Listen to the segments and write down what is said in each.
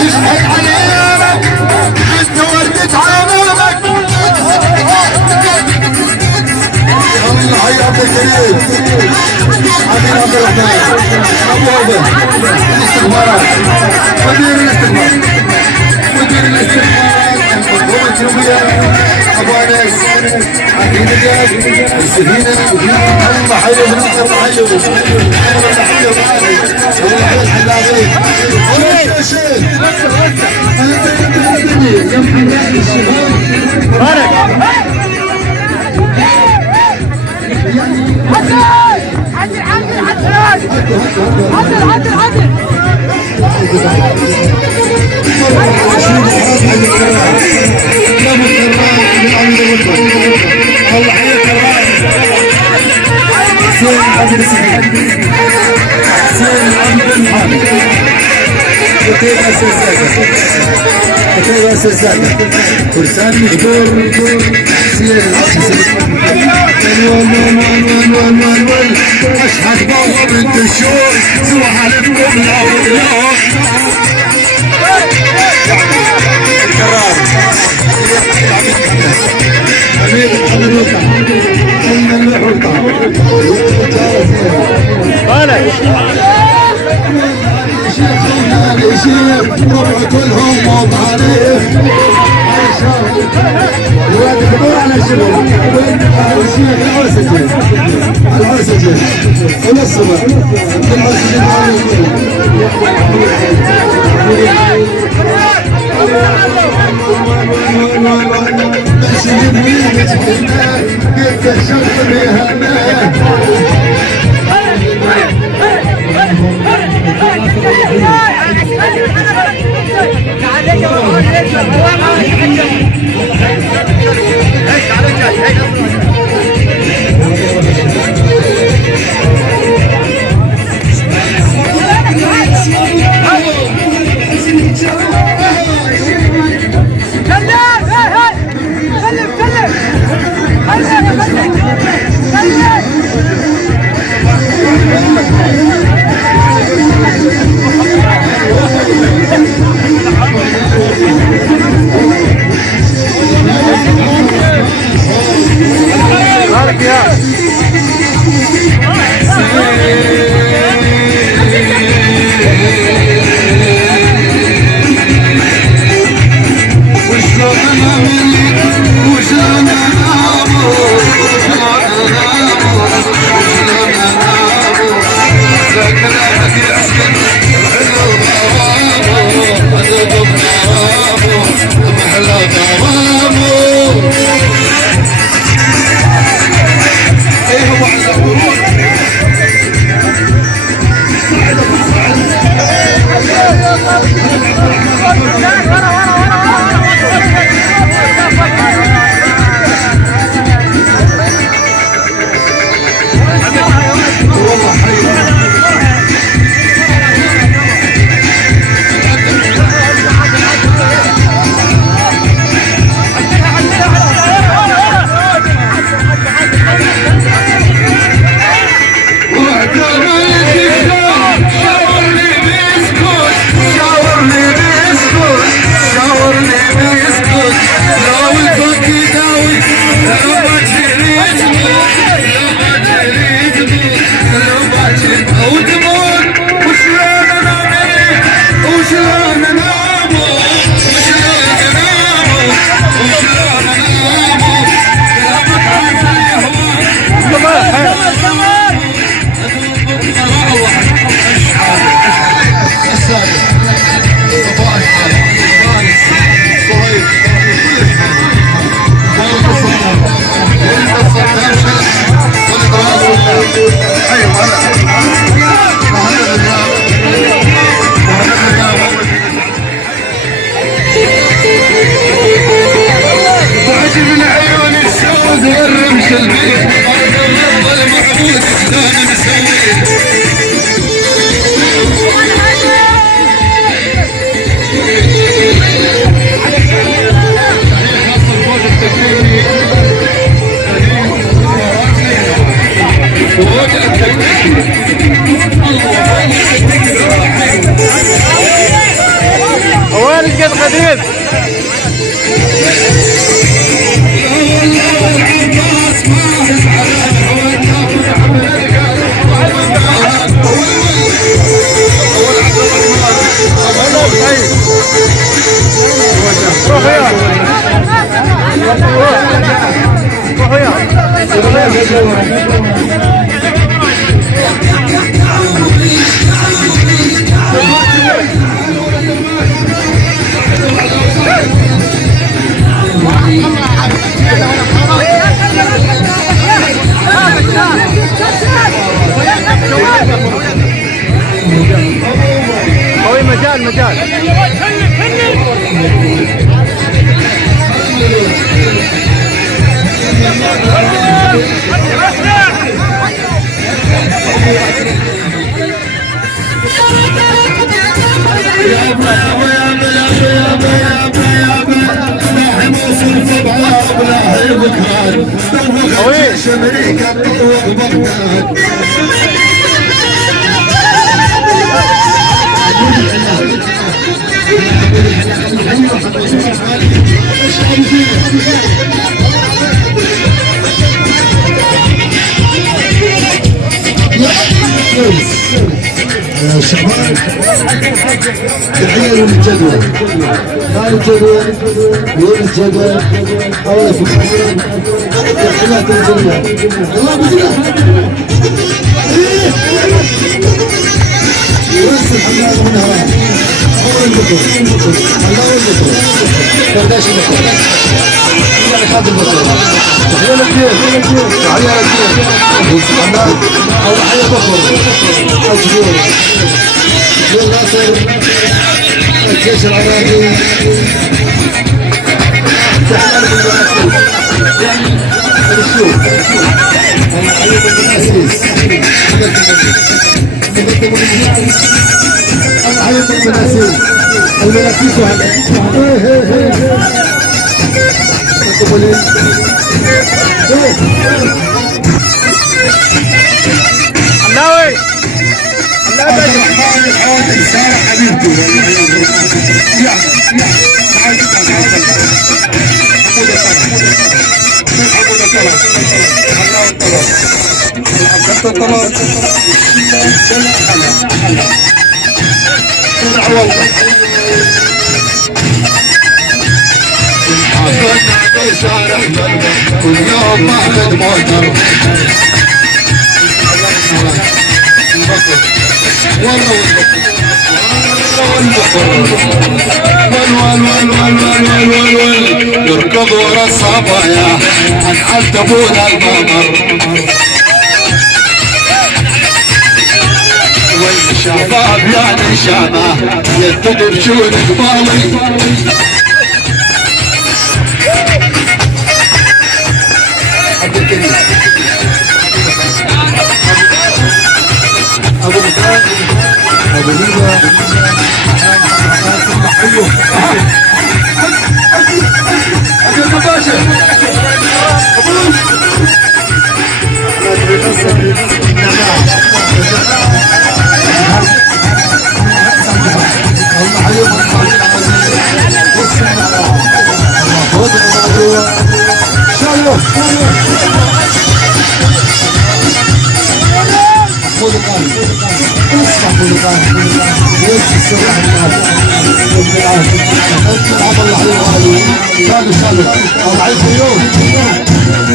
يشهد علينا انت وردة عمامك الله يا عبد الكريم امير عبد الرحمن ابو عبد الاستخبارات مدير الاستخبار منظومة جنوبية ابو انس عقيد الياس السفينة الله حيهم الله حيهم الله حيهم الله حي الحلاقين يا شيخ بارك عدل عدل عدل عدل عدل الله حي الكرام حسين عبد السعيد حسين عبد الحامد كتيب اساسات فرسان مشهور حسين اشهد بابا بنت الشور سوى حالتكم يا ولاد الكرام امير حضرتك كلهم مو بعرف الواد كبر على الشباب الشيخ العرسجي ونصبه العرسجي وجه التكبير الله تدريب. قوي مجال شباب تحية للجدول هاي الجدول يوم الجدول حوالي في الحسن تحيات الجدول الله بزيادة بس الحمد من هواء أول المطر الله المطر برداش المطر يعني خادم المطر تحية للجيل تحية للجيل سبحان أو حياة بكر أو شهور للناصر الجيش العراقي تحية للمناسيس الشوف حياة المناسيس حياة المناسيس المناسيس علاوي حاول سارة حبيبته كل يوم بعد موتر يركض ورا الصبايا عن تبونا الممر والشباب يا نشامة يتدر شو القبالي أبو بكر أبو ليلى أيوه أبو باشا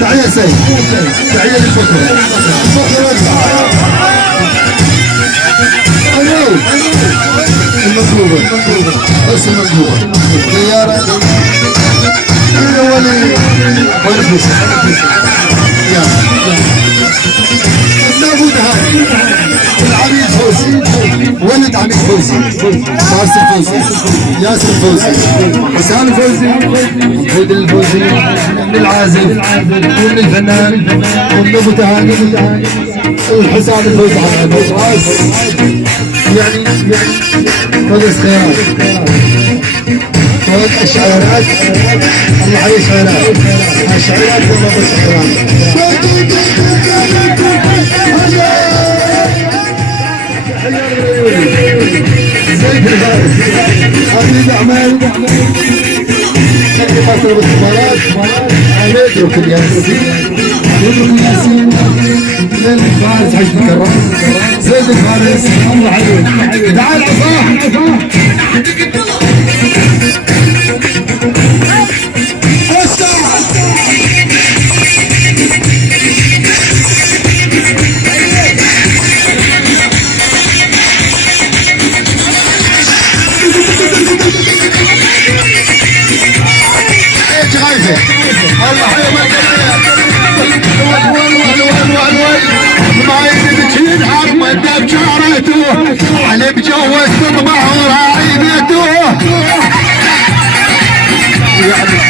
تحية سيد تحية للفكرة المطلوبة بس المطلوبة طيارة ولي فلوس لابد هاي العميد فوزي ولد عميد فوزي ياسر فوزي ياسر فوزي حسام الفوزي محمود الفوزي من العازف ومن الفنان ومن ابو تهاني الحسام الفوزي على الراس يعني فوز خيرات فوز الشعارات الله عليه شعارات الشعارات والله بالشعارات حبيب اعمال شكل مصر بالاتصالات يترك الياسين يترك الياسين للفارس حج الكرام زيد الفارس الله حلو تعال عصاه الله حي ما ما يدري حق ما بشارته علي بجوز تطبع وراعي بيته يعني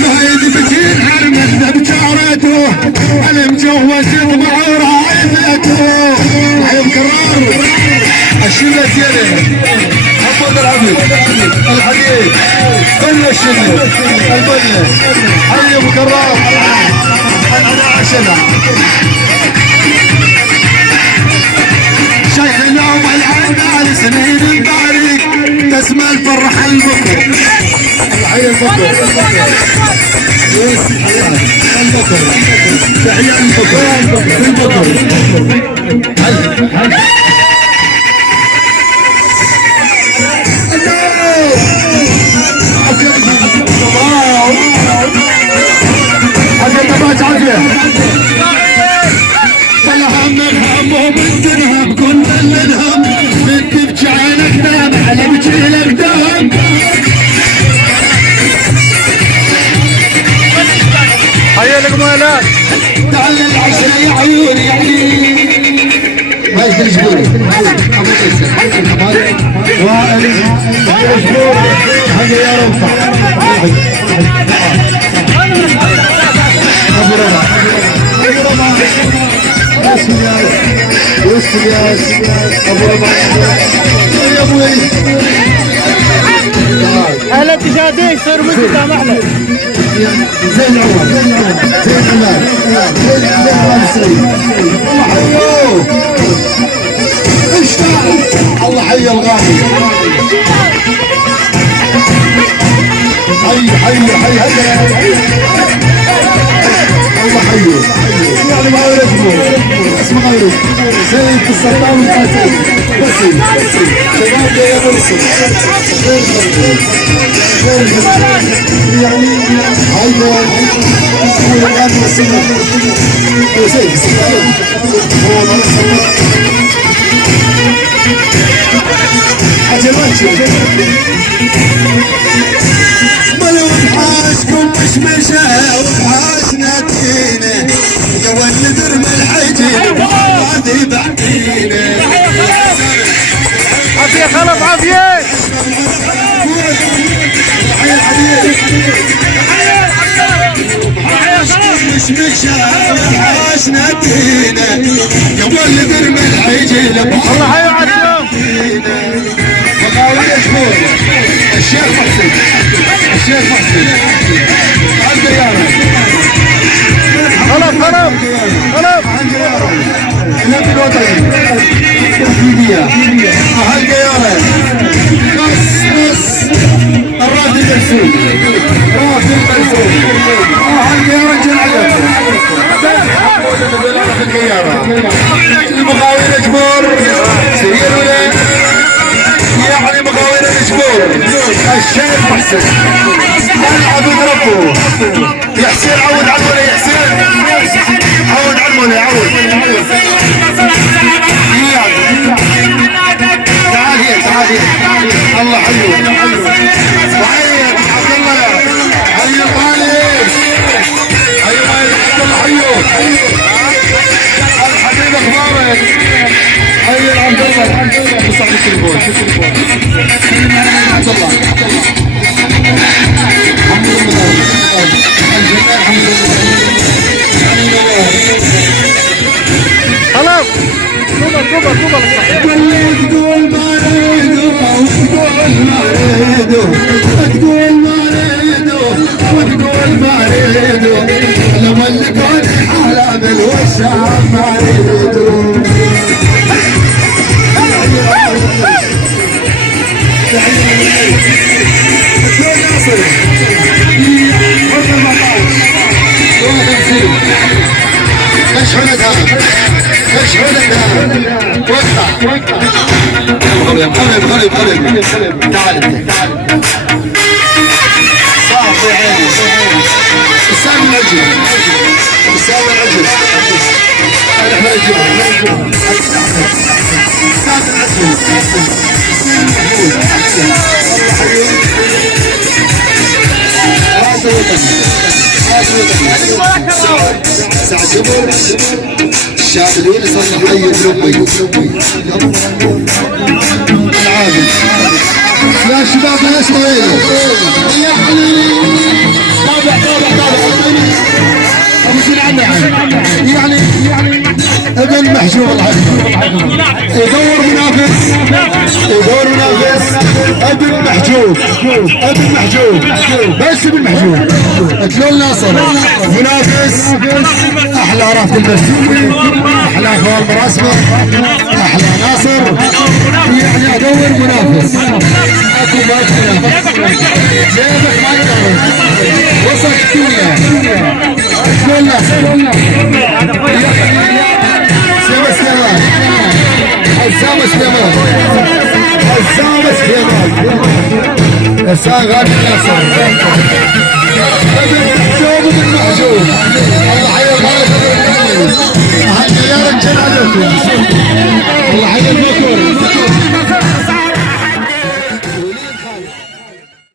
ما يدبكين حرمت بشارته انا مجوز يطبع وراعي بيته عيب كرار الشله زينه محمد العبيد الحديد كل الشله البنيه حي ابو كرار انا عشنا شيخ اليوم العين على سنين البارك تسمى الفرح البكر حي البكر البكر تحية البكر الهم الهم وبالدرهم كل الهم بنت بجعلك دام على بجيلك دام حيا لك مالك تعال العشرة يا عيوني يا عيوني ما يقدر يجبرني ابو قيس وائل هذا يا رب ابو رضا يوسف ياس ابو رضا يا ابوي اهلا تشاديك صار مثل دام احلى زين عمر زين عمر زين عمر السيد الله حيوه اشتغل الله حي الغالي حي الله حيوه يعني ما يرجمه اسمه غيره سيد السلطان القاسم بسي شباب يا مرسل يعني هيدا هو الان وصلنا سيد السلطان هو مرسل عجباتي ملو وحاشكم مشمشة وحاشنا دينه يا ولد ارمي الحجين بعدي بعدينه عافية خلف عافية حي الحديد مشمشة وحاشنا دينه يا ولد ارمي الحجين الله حي عدنان مقاولة شهور الشيخ محسن الشيخ محسن الديارة خلف نبي الوطني الجديدية الديارة نص الرافد المرسول الديارة جنعية المقاولة جبور سيروا له يعني مقاولة الجبور الشيخ محسن العبد ربه يا حسين عود عمونه يا حسين عود عمونه عود تعال الله حلو وحي عبد الله حي الغالي حي عبد الله حيو الحبيب اخبارك حي عبد الله بصح التليفون عبد الله الحمد لله الحمد خلاص كبر ولد والبلد قلبي تعال صعب يا عيني السام العجل السام العجل احنا نجيبه السام العجل الشاذلين صار حي بربي العابد يا شباب ايش رايكم؟ تابع يعني ابن محجوب يدور منافس ابن محجوب بس ابن محجوب شلون ناصر منافس احلى رافد المسجوني احلى اخوان براسمه احلى ناصر يعني ادور منافس اكو جيبك ما يقدر وصل الدنيا شلون ناصر حسام غالي ناصر ابن محجوب الله حي الغالي يا رجال عليكم